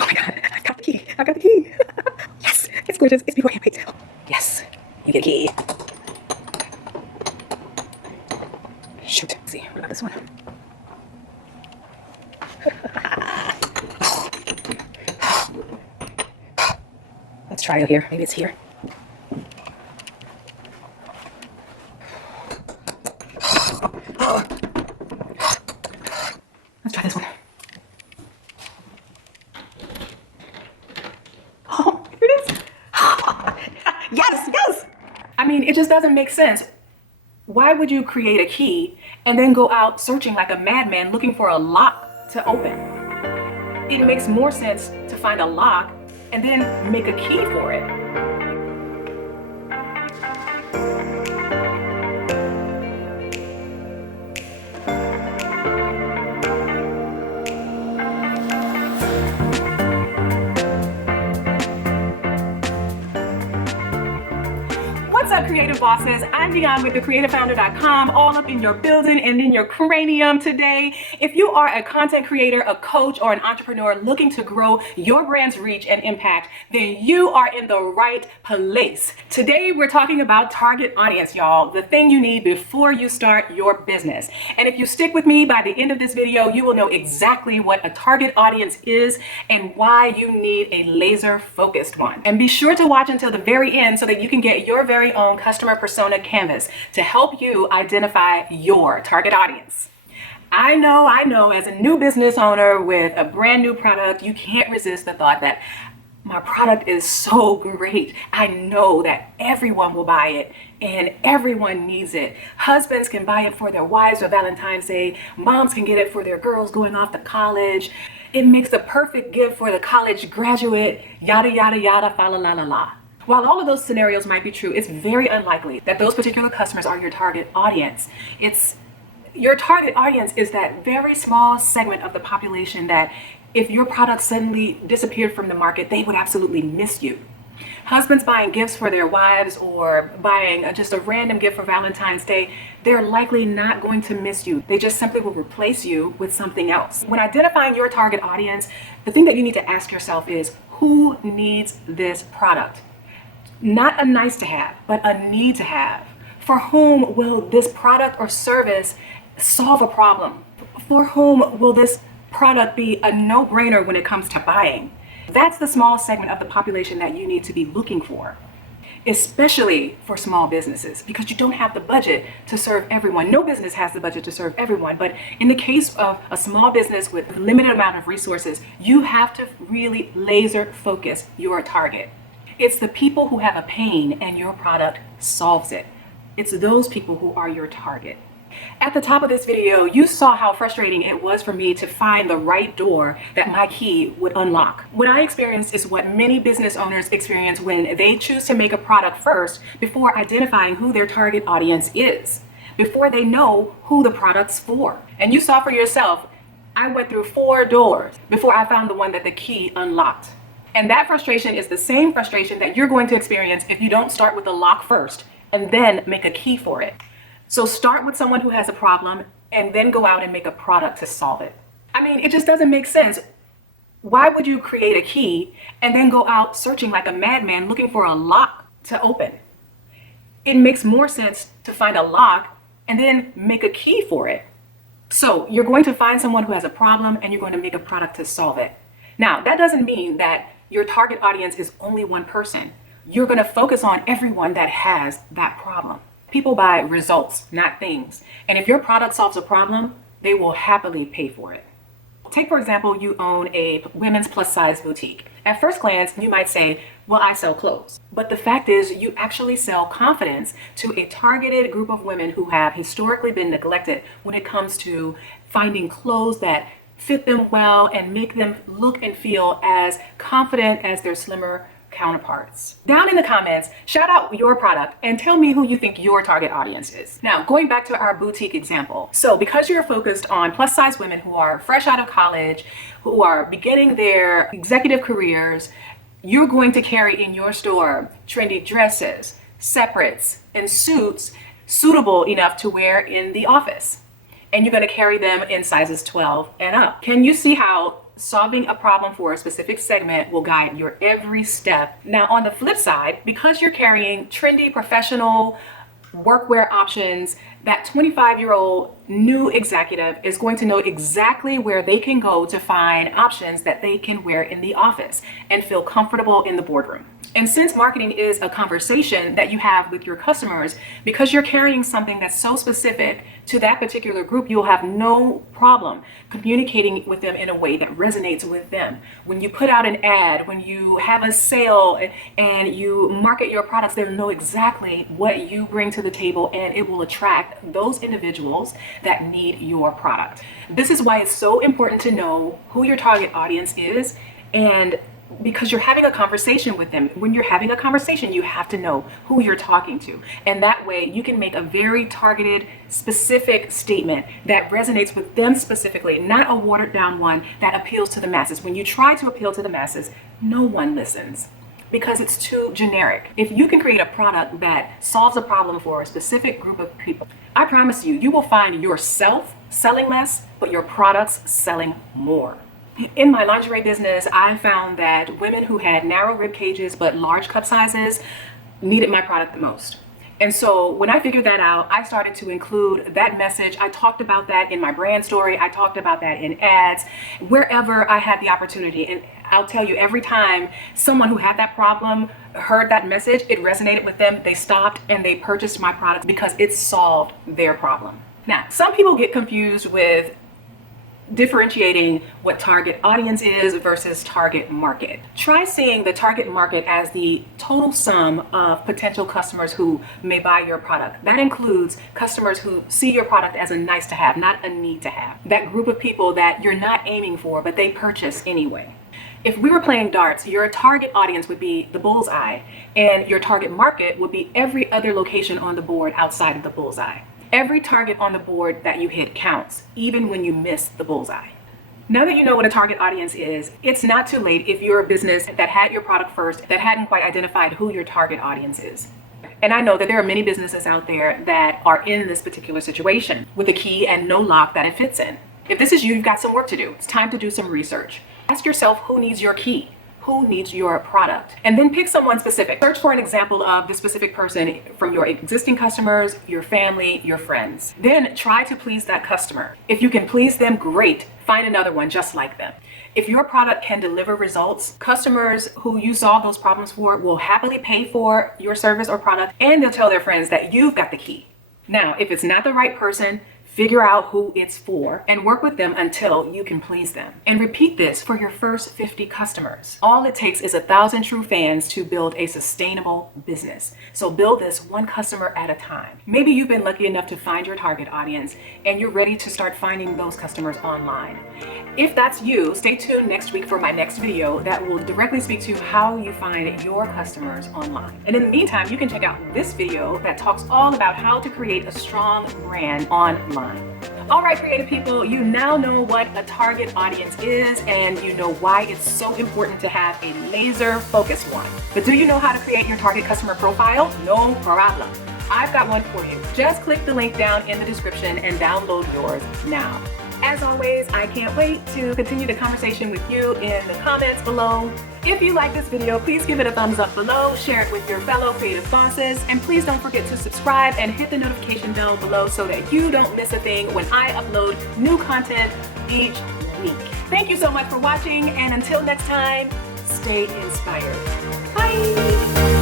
Oh my God, I got the key. I got the key. Yes, it's gorgeous. It's beautiful. Wait. Yes, you get a key. Shoot. Let's see, what about this one? Let's try it here. Maybe it's here. Let's try this one. Oh, here it is. Yes, yes. I mean, it just doesn't make sense. Why would you create a key and then go out searching like a madman looking for a lock to open? It makes more sense to find a lock and then make a key for it. What's up, creative bosses? I'm Dion with thecreativefounder.com, all up in your building and in your cranium today. If you are a content creator, a coach, or an entrepreneur looking to grow your brand's reach and impact, then you are in the right place. Today, we're talking about target audience, y'all, the thing you need before you start your business. And if you stick with me by the end of this video, you will know exactly what a target audience is and why you need a laser-focused one. And be sure to watch until the very end so that you can get your very own customer persona canvas to help you identify your target audience. I know, as a new business owner with a brand new product, you can't resist the thought that my product is so great. I know that everyone will buy it and everyone needs it. Husbands can buy it for their wives for Valentine's Day. Moms can get it for their girls going off to college. It makes the perfect gift for the college graduate, yada, yada, yada, fa la la la la. While all of those scenarios might be true, it's very unlikely that those particular customers are your target audience. Your target audience is that very small segment of the population that if your product suddenly disappeared from the market, they would absolutely miss you. Husbands buying gifts for their wives or buying just a random gift for Valentine's Day, they're likely not going to miss you. They just simply will replace you with something else. When identifying your target audience, the thing that you need to ask yourself is, who needs this product? Not a nice to have, but a need to have. For whom will this product or service solve a problem? For whom will this product be a no-brainer when it comes to buying? That's the small segment of the population that you need to be looking for, especially for small businesses, because you don't have the budget to serve everyone. No business has the budget to serve everyone, but in the case of a small business with a limited amount of resources, you have to really laser focus your target. It's the people who have a pain and your product solves it. It's those people who are your target. At the top of this video, you saw how frustrating it was for me to find the right door that my key would unlock. What I experienced is what many business owners experience when they choose to make a product first before identifying who their target audience is, before they know who the product's for. And you saw for yourself, I went through 4 doors before I found the one that the key unlocked. And that frustration is the same frustration that you're going to experience if you don't start with the lock first and then make a key for it. So start with someone who has a problem and then go out and make a product to solve it. I mean, it just doesn't make sense. Why would you create a key and then go out searching like a madman looking for a lock to open? It makes more sense to find a lock and then make a key for it. So you're going to find someone who has a problem and you're going to make a product to solve it. Now, that doesn't mean that your target audience is only one person. You're going to focus on everyone that has that problem. People buy results, not things. And if your product solves a problem, they will happily pay for it. Take, for example, you own a women's plus size boutique. At first glance, you might say, well, I sell clothes. But the fact is, you actually sell confidence to a targeted group of women who have historically been neglected when it comes to finding clothes that fit them well and make them look and feel as confident as their slimmer counterparts. Down in the comments, shout out your product and tell me who you think your target audience is. Now, going back to our boutique example. So because you're focused on plus size women who are fresh out of college, who are beginning their executive careers, you're going to carry in your store trendy dresses, separates, and suits suitable enough to wear in the office. And you're going to carry them in sizes 12 and up. Can you see how Solving a problem for a specific segment will guide your every step. Now, on the flip side, because you're carrying trendy, professional workwear options, that 25-year-old new executive is going to know exactly where they can go to find options that they can wear in the office and feel comfortable in the boardroom. And since marketing is a conversation that you have with your customers, because you're carrying something that's so specific to that particular group, you'll have no problem communicating with them in a way that resonates with them. When you put out an ad, when you have a sale and you market your products, they'll know exactly what you bring to the table, and it will attract those individuals that need your product. This is why it's so important to know who your target audience is, and because you're having a conversation with them. When you're having a conversation, you have to know who you're talking to. And that way you can make a very targeted, specific statement that resonates with them specifically, not a watered down one that appeals to the masses. When you try to appeal to the masses, no one listens because it's too generic. If you can create a product that solves a problem for a specific group of people, I promise you, you will find yourself selling less, but your products selling more. In my lingerie business, I found that women who had narrow rib cages but large cup sizes needed my product the most. And so when I figured that out, I started to include that message. I talked about that in my brand story. I talked about that in ads, wherever I had the opportunity. And I'll tell you, every time someone who had that problem heard that message, it resonated with them. They stopped and they purchased my product because it solved their problem. Now, some people get confused with differentiating what target audience is versus target market. Try seeing the target market as the total sum of potential customers who may buy your product. That includes customers who see your product as a nice to have, not a need to have. That group of people that you're not aiming for, but they purchase anyway. If we were playing darts, your target audience would be the bullseye, and your target market would be every other location on the board outside of the bullseye. Every target on the board that you hit counts, even when you miss the bullseye. Now that you know what a target audience is, it's not too late if you're a business that had your product first, that hadn't quite identified who your target audience is. And I know that there are many businesses out there that are in this particular situation with a key and no lock that it fits in. If this is you, you've got some work to do. It's time to do some research. Ask yourself who needs your key. Who needs your product? And then pick someone specific. Search for an example of the specific person from your existing customers, your family, your friends. Then try to please that customer. If you can please them, great. Find another one just like them. If your product can deliver results, customers who you solve those problems for will happily pay for your service or product, and they'll tell their friends that you've got the key. Now, if it's not the right person, figure out who it's for and work with them until you can please them. And repeat this for your first 50 customers. All it takes is 1,000 true fans to build a sustainable business. So build this one customer at a time. Maybe you've been lucky enough to find your target audience and you're ready to start finding those customers online. If that's you, stay tuned next week for my next video that will directly speak to how you find your customers online. And in the meantime, you can check out this video that talks all about how to create a strong brand online. All right, creative people, you now know what a target audience is and you know why it's so important to have a laser focused one. But do you know how to create your target customer profile? No problem. I've got one for you. Just click the link down in the description and download yours now. As always, I can't wait to continue the conversation with you in the comments below. If you like this video, please give it a thumbs up below, share it with your fellow creative bosses, and please don't forget to subscribe and hit the notification bell below so that you don't miss a thing when I upload new content each week. Thank you so much for watching, and until next time, stay inspired. Bye!